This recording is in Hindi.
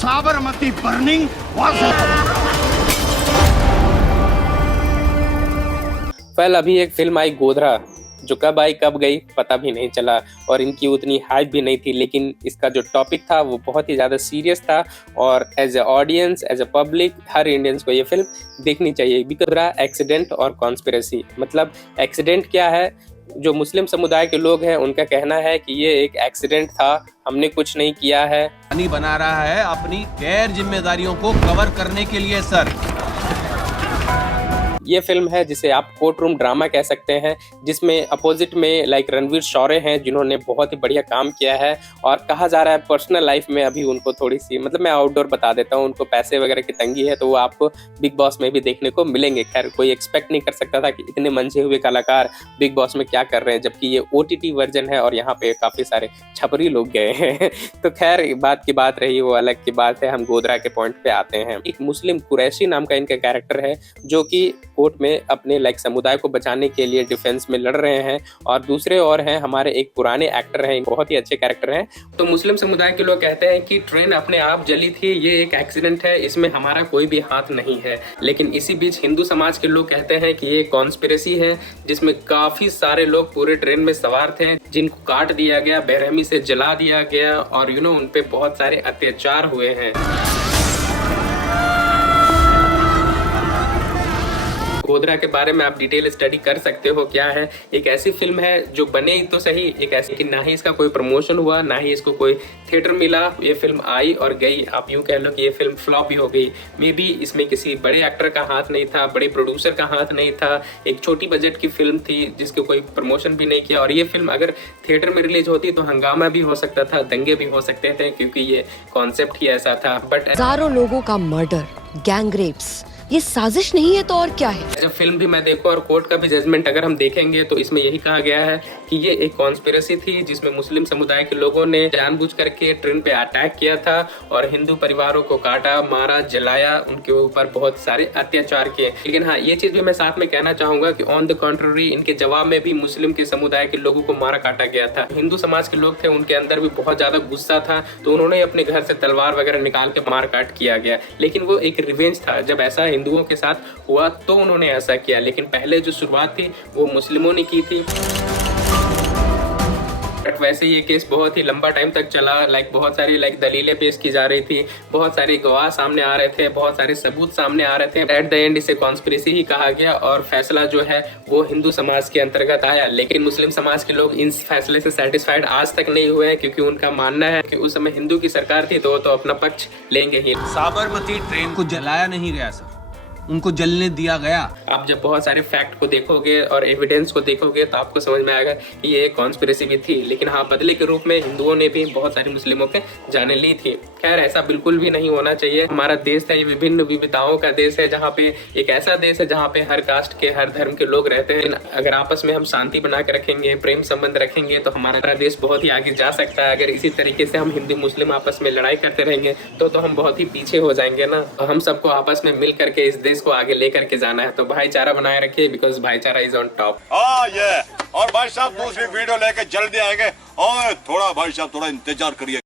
साबरमती बर्निंग वेल अभी एक फिल्म आई गोधरा, जो कब आई कब गई पता भी नहीं चला और इनकी उतनी हाइप भी नहीं थी, लेकिन इसका जो टॉपिक था वो बहुत ही ज़्यादा सीरियस था और as a audience, as a public, हर इंडियंस को ये फिल्म देखनी चाहिए। बिकॉज एक्सीडेंट और कॉन्स्पिरेसी, मतलब एक्सीडेंट क्या है, जो मुस्लिम समुदाय के लोग हैं उनका कहना है कि ये एक एक्सीडेंट था, हमने कुछ नहीं किया है। पानी बना रहा है अपनी गैर जिम्मेदारियों को कवर करने के लिए सर। ये फिल्म है जिसे आप कोर्ट रूम ड्रामा कह सकते हैं, जिसमें अपोजिट में लाइक रणवीर शौर्य हैं जिन्होंने बहुत ही बढ़िया काम किया है और कहा जा रहा है पर्सनल लाइफ में अभी उनको थोड़ी सी, मतलब मैं आउटडोर बता देता हूँ, उनको पैसे वगैरह की तंगी है, तो वो आपको बिग बॉस में भी देखने को मिलेंगे। खैर कोई एक्सपेक्ट नहीं कर सकता था कि इतने मंझे हुए कलाकार बिग बॉस में क्या कर रहे हैं, जबकि ये OTT वर्जन है और यहाँ पे काफ़ी सारे छपरी लोग गए हैं। तो खैर बात की बात रही, वो अलग की बात है। हम गोधरा के पॉइंट पे आते हैं। एक मुस्लिम कुरैशी नाम का इनका कैरेक्टर है जो कि कोर्ट में अपने लाइक समुदाय को बचाने के लिए डिफेंस में लड़ रहे हैं और दूसरे और हैं हमारे एक पुराने एक्टर हैं, बहुत ही अच्छे कैरेक्टर हैं। तो मुस्लिम समुदाय के लोग कहते हैं कि ट्रेन अपने आप जली थी, ये एक एक्सीडेंट है, इसमें हमारा कोई भी हाथ नहीं है। लेकिन इसी बीच हिंदू समाज के लोग कहते हैं कि ये कॉन्स्पिरेसी है जिसमें काफी सारे लोग पूरे ट्रेन में सवार थे, जिनको काट दिया गया, बेरहमी से जला दिया गया और उन पे बहुत सारे अत्याचार हुए हैं। गोधरा के बारे में आप डिटेल स्टडी कर सकते हो। क्या है, एक ऐसी फिल्म है जो बने तो सही, एक ऐसी कि ना ही इसका कोई प्रमोशन हुआ, ना ही इसको कोई थिएटर मिला। ये फिल्म आई और गई, आप यूं कह लो कि ये फिल्म फ्लॉप ही हो गई। मे बी इसमें किसी बड़े एक्टर का हाथ नहीं था, बड़े प्रोड्यूसर का हाथ नहीं था, एक छोटी बजट की फिल्म थी जिसको कोई प्रमोशन भी नहीं किया। और ये फिल्म अगर थिएटर में रिलीज होती तो हंगामा भी हो सकता था, दंगे भी हो सकते थे, क्योंकि ये कॉन्सेप्ट ही ऐसा था। बट हजारों लोगों का मर्डर, गैंग रेप्स, ये साजिश नहीं है तो और क्या है? जब फिल्म भी मैं देखो और कोर्ट का भी जजमेंट अगर हम देखेंगे तो इसमें यही कहा गया है कि ये एक कॉन्स्पिरेसी थी जिसमें मुस्लिम समुदाय के लोगों ने जानबूझ करके ट्रेन पे अटैक किया था और हिंदू परिवारों को काटा, मारा, जलाया, उनके ऊपर बहुत सारे अत्याचार किए। लेकिन हाँ, ये चीज भी मैं साथ में कहना चाहूंगा कि ऑन द कॉन्ट्ररी इनके जवाब में भी मुस्लिम के समुदाय के लोगों को मारा काटा गया था। हिंदू समाज के लोग थे, उनके अंदर भी बहुत ज्यादा गुस्सा था, तो उन्होंने अपने घर से तलवार वगैरह निकाल के मार काट किया गया। लेकिन वो एक रिवेंज था, जब ऐसा हिंदुओं के साथ हुआ तो उन्होंने ऐसा किया। लेकिन पहले जो शुरुआत थी वो मुस्लिमों ने की थी। बट वैसे ये केस बहुत ही लंबा टाइम तक चला, लाइक बहुत सारी दलीलें पेश की जा रही थी, बहुत सारे गवाह सामने आ रहे थे, बहुत सारे सबूत सामने आ रहे थे। एट द एंड इसे कॉन्स्पिरेसी ही कहा गया और फैसला जो है वो हिंदू समाज के अंतर्गत आया। लेकिन मुस्लिम समाज के लोग इस फैसले से सेटिस्फाइड आज तक नहीं हुए हैं, क्योंकि उनका मानना है कि उस समय हिंदू की सरकार थी तो वो तो अपना पक्ष लेंगे ही। साबरमती ट्रेन को जलाया नहीं गया सर, उनको जलने दिया गया। आप जब बहुत सारे फैक्ट को देखोगे और एविडेंस को देखोगे तो आपको समझ में आएगा कि ये कॉन्स्पिरेसी भी थी। लेकिन हाँ, बदले के रूप में हिंदुओं ने भी बहुत सारे मुस्लिमों के जाने ली थी। खैर ऐसा बिल्कुल भी नहीं होना चाहिए। हमारा देश है, ये विभिन्न विविधताओं का देश है, जहाँ पे एक ऐसा देश है जहाँ पे हर कास्ट के, हर धर्म के लोग रहते हैं। अगर आपस में हम शांति बना के रखेंगे, प्रेम संबंध रखेंगे तो हमारा देश बहुत ही आगे जा सकता है। अगर इसी तरीके से हम हिंदू मुस्लिम आपस में लड़ाई करते रहेंगे तो हम बहुत ही पीछे हो जाएंगे ना। तो हम सबको आपस में मिल करके इस देश को आगे लेकर के जाना है। तो भाईचारा बनाए रखिए, बिकॉज भाईचारा इज ऑन टॉप। ये और भाई साहब दूसरी वीडियो लेके जल्दी आएंगे और थोड़ा भाई साहब थोड़ा इंतजार करिए।